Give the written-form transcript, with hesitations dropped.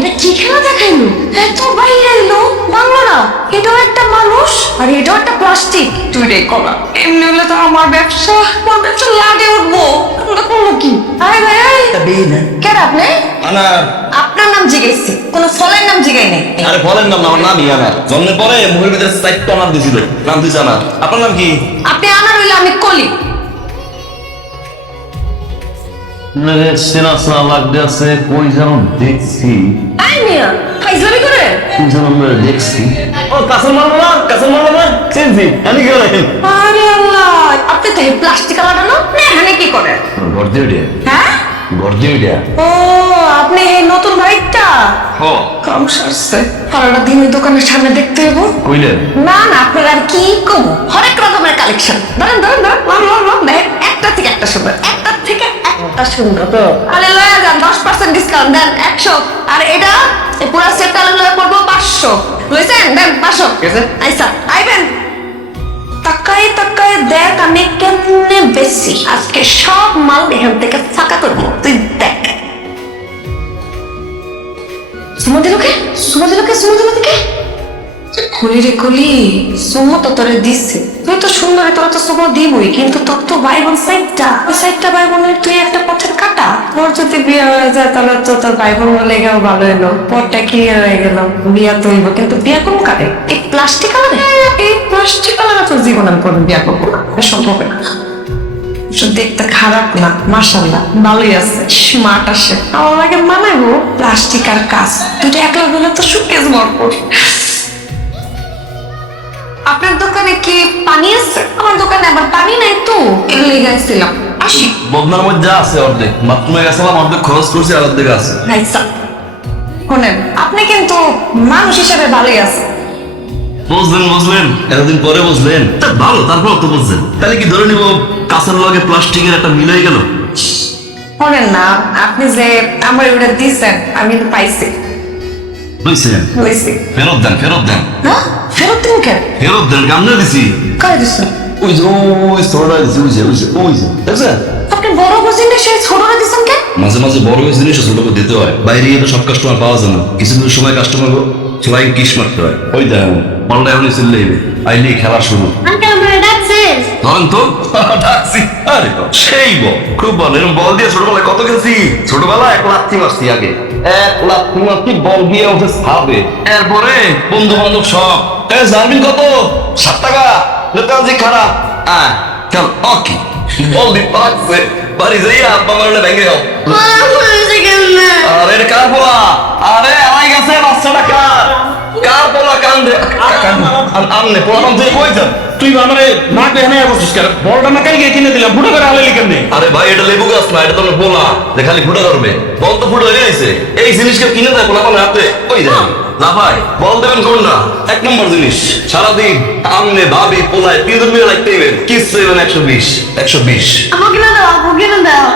এটা কি খেলা দেখাইলো? এত বাইরে এলো বাংলা না, এটাও একটা মানুষ আর এটাও একটা প্লাস্টিক। তুই রে কলা, এমনি হলে তো আমার ব্যবসা লাটে উঠবো। আমরা করলো কি? আরে ভাই কেন আপনি? আপনার নাম জিজ্ঞেসছি, কোনো ফলের নাম জিজ্ঞাই নেই। আরে ফলের নাম না, আমার নামই আনার। জন্মের পরে মুখের ভিতরে চারটা আনার দিছিল, নাম দিছে আনার। আপনার নাম কি? আপনি আনার হইলে আমি কলি। চেনা চেনা লাগতেছে, কই যেন দেখছি। আই মিয়া ফাইজলামি করে। কই যেন আমরা দেখছি। ও কাসম মারবো না চিনছি আমি কি করে? আরে আল্লাহ, আপনি তো এই প্লাস্টিক আলাদা না এখানে কি করেন? গর্দে উঠে হ্যাঁ গর্দে উঠে ও আপনি এই নতুন বাইকটা হ কাম সারছে। সারাটা দিন এই দোকানের সামনে দেখতে হবো। কইলেন না না আপনার আর কি কম, হরেক রকমের কালেকশন। ধরেন দেখেন, একটা থেকে একটা সুন্দর, একটা থেকে একটা সুন্দর। তো আরে লয়া যান, 10% ডিসকাউন্ট দেন 100। আর এটা এই পুরো সেটটা লয়া পড়বো 500। লইছেন দেন 500। আইসা আইবেন। তাকায় তাকায় দেখ আমি কেমনে বেশি। আজকে সব মাল এখান থেকে ফাঁকা করবো, তুই দেখ। সুমো দিলকে কলি রে কলি, সুমো তো তোরে দিচ্ছে। তুই তো সুন্দরী, তোরা তো সুমো দিবই, কিন্তু তোর তো ভাই বোন সাইডটা, ওই সাইডটা ভাই বোনের তুই একটা পথের কাটা। তোর যদি বিয়ে হয়ে যায় তাহলে তো তোর ভাই বোন লেগেও ভালো এলো, পরটা ক্লিয়ার হয়ে গেল। বিয়া তো হইব, কিন্তু বিয়া কোন কাটে? এই প্লাস্টিক আলাদা, এই প্লাস্টিক আলাদা তোর জীবন আমি কোনদিন বিয়া করবো না, সম্ভব না। দেখতে খারাপ না, মাশাআল্লাহ ভালোই আছে, স্মার্ট আসে। আমার লাগে মানাইবো প্লাস্টিক আর কাজ দুটো একলা হলে তো সুকেস মরবো। আপনার দোকানে কি পানি আছে? আমার দোকানে আবার পানি নাই তো, এগুলো গাইছিলাম। আসি বদনার মধ্যে আছে অর্ধেক, বাথরুমে গেছিলাম অর্ধেক খরচ করছি, আর অর্ধেক আছে। আচ্ছা শোনেন, আপনি কিন্তু মানুষ হিসেবে ভালোই আছে। বুঝলেন এতদিন পরে বুঝলেন, তা ভালো, তারপর তো বুঝলেন। তাহলে কি ধরে নিব কাঁচের লগে প্লাস্টিকের একটা মিল হয়ে গেল? শোনেন না, আপনি যে আমার ওটা দিচ্ছেন আমি কিন্তু পাইছি। বুঝছেন? ফেরত দেন হ্যাঁ ফেরত দিন কেন? ফেরত দেন, কামনে দিছি। কারে দিচ্ছেন? ওই যে ওই ছোটটা দিছি, ওই যে দেখছেন? আপনি বড় বুঝিনে সেই ছোটরা দিচ্ছেন কেন? মাঝে মাঝে বড় জিনিস ছোটকে দিতে হয়, বাইরে গিয়ে তো সব কাস্টমার পাওয়া যায় না। কিছু কিছু সময় কাস্টমার সবাই কিস মারতে হয়। ওই দেখেন পাল্টা এখনই চললে আইলি খেলা শুরু। আঙ্কেল আমরা ডাকছেন। ধরেন তো ডাকছি। আরে সেই বল, খুব বল। এরকম বল দিয়ে ছোটবেলায় কত খেলছি। ছোটবেলায় 1 লাথি মারছি আগে, 1 লাথি মারছি, বল দিয়ে ওঠে ছাবে। এরপরে বন্ধু বান্ধব সব জানবিন কত 7 টাকা লেতাজি খারাপ। চল ওকে বল দি পাচ্ছে বাড়ি যাইয়া আব্বা মারলে ভেঙে যাও। আরে কার বলা? আরে আমার কাছে বাচ্চাটা কার বলা? কান্দে আমনে পোলাম তুই কই যান? তুই আমারে না কেন বসছিস কেন? বলটা না কাই কিনে দিলাম, ফুটো করে আলে লিখেন নে। আরে ভাই এটা লেবু গাছ না, এটা তো পোলা যে খালি ফুটো ধরবে। বল তো ফুটো হয়ে গেছে, এই জিনিসকে কিনে দেয় পোলা পানে হাতে। ওই দেন না ভাই, বল দেবেন কোন না? 1 নম্বর জিনিস। সারাদিন আমনে ভাবি পোলায় 3 দিন মিলে লাগতে হইবেন, কিস চাইবেন 120। আমাকে না দাও, আমাকে না দাও।